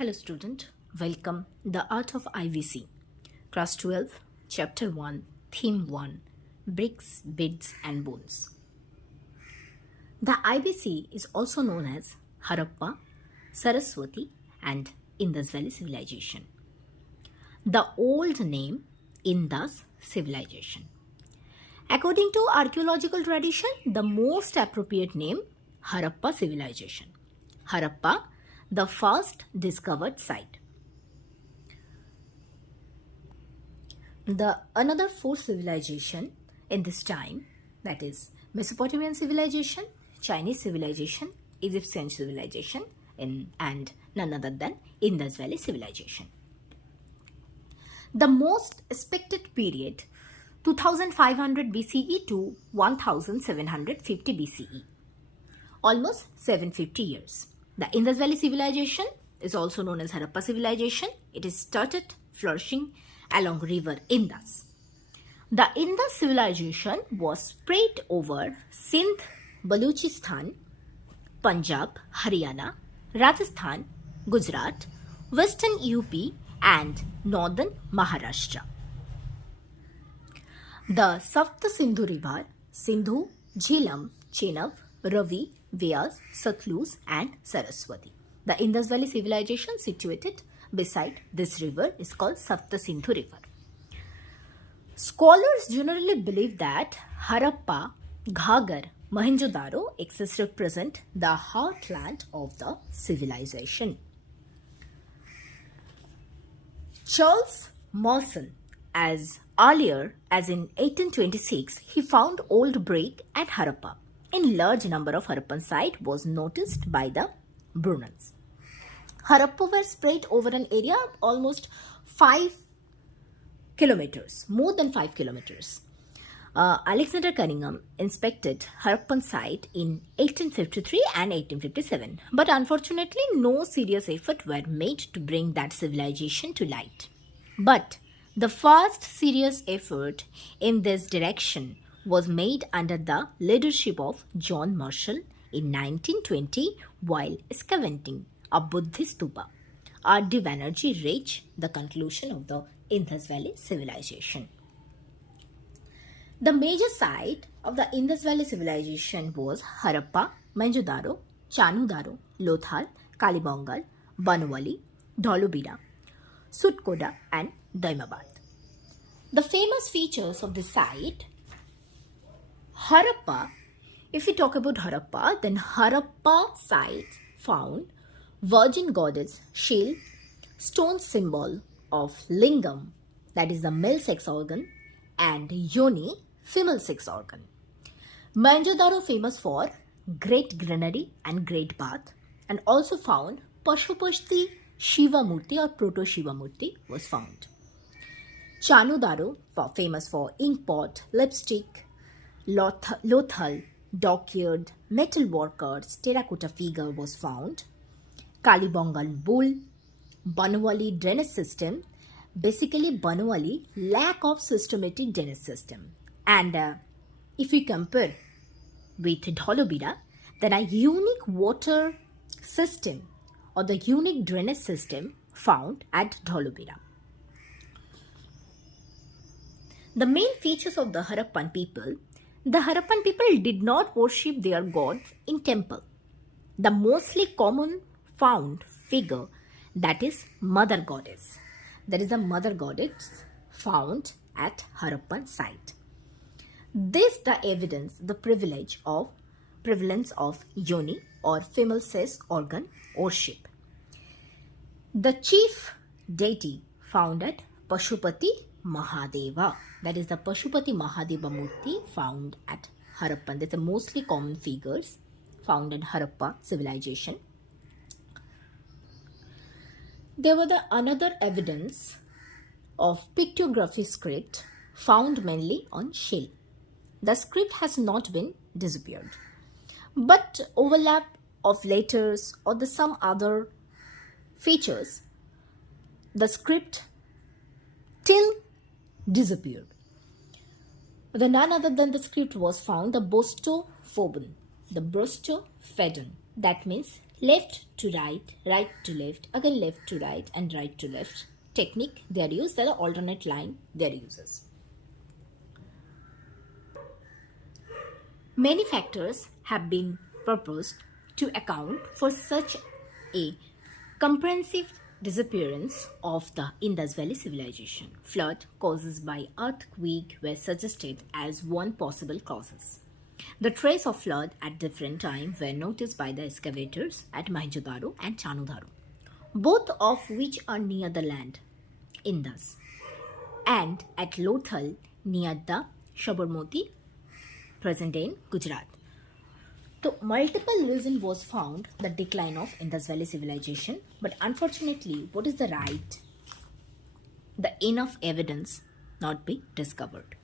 Hello student, welcome The Art of IVC, Class 12, Chapter 1, Theme 1, Bricks, Beads and Bones. The IBC is also known as Harappa, Saraswati and Indus Valley Civilization. The old name Indus Civilization. According to archaeological tradition, the most appropriate name Harappa Civilization. Harappa, the first discovered site. The another four civilization in this time, that is Mesopotamian civilization, Chinese civilization, Egyptian civilization, and none other than Indus Valley civilization. The most expected period 2500 BCE to 1750 BCE, almost 750 years. The Indus Valley civilization is also known as Harappa civilization. It is started flourishing along river Indus. The Indus civilization was spread over Sindh, Baluchistan, Punjab, Haryana, Rajasthan, Gujarat, Western UP and Northern Maharashtra. The Sapta Sindhu river, Sindhu, Jhelum, Chenab, Ravi, Vyas, Satluj and Saraswati. The Indus Valley civilization situated beside this river is called Sapta Sindhu river. Scholars generally believe that Harappa, Ghagar, Mohenjo-daro represent the heartland of the civilization. Charles Mawson, as earlier as in 1826, he found old brick at Harappa. In large number of Harappan site was noticed by the Brunons. Harappa were spread over an area of almost 5 kilometers, more than 5 kilometers. Alexander Cunningham inspected Harappan site in 1853 and 1857, but unfortunately no serious effort were made to bring that civilization to light. But the first serious effort in this direction was made under the leadership of John Marshall in 1920 while excavating a Buddhist stupa. R.D. Banerjee reached the conclusion of the Indus Valley civilization. The major site of the Indus Valley civilization was Harappa, Mohenjo-daro, Chanu-daro, Lothal, Kalibangal, Banwali, Dholobira, Sutkoda and Daimabad. The famous features of the site Harappa, if we talk about Harappa, then Harappa site found virgin goddess shell, stone symbol of lingam, that is the male sex organ, and yoni, female sex organ. Mohenjo-daro famous for great granary and great bath, and also found Pashupati Shiva Murti or Proto Shiva Murti was found. Chanu-daro famous for ink pot, lipstick, Lothal, dock-eared, metal workers, terracotta figure was found. Kalibangal bull, Banwali drainage system, basically Banwali lack of systematic drainage system. And if we compare with Dholobira, then a unique water system or the unique drainage system found at Dholobira. The main features of the Harappan people. The Harappan people did not worship their gods in temple. The mostly common found figure, that is Mother Goddess. There is a Mother Goddess found at Harappan site. This the evidence, the prevalence of yoni or female sex organ worship. The chief deity found at Pashupati Mahadeva, that is the Pashupati Mahadeva Murti found at Harappan. These are mostly common figures found in Harappa civilization. There were another evidence of pictography script found mainly on shell. The script has not been disappeared, but overlap of letters or some other features, the script till disappeared. The none other than the script was found, the Bostophoben, the Brostophaedon, that means Left to right, right to left, again left to right, and right to left technique they are used. There are alternate line they are uses. Many factors have been proposed to account for such a comprehensive disappearance of the Indus Valley civilization. Flood causes by earthquake were suggested as one possible causes. The traces of flood at different times were noticed by the excavators at Mohenjo-daro and Chanhu-daro, both of which are near the land Indus, and at Lothal near the Sabarmati, present day in Gujarat. So multiple reason was found the decline of Indus Valley civilization, but unfortunately, what is the right? The enough evidence not be discovered.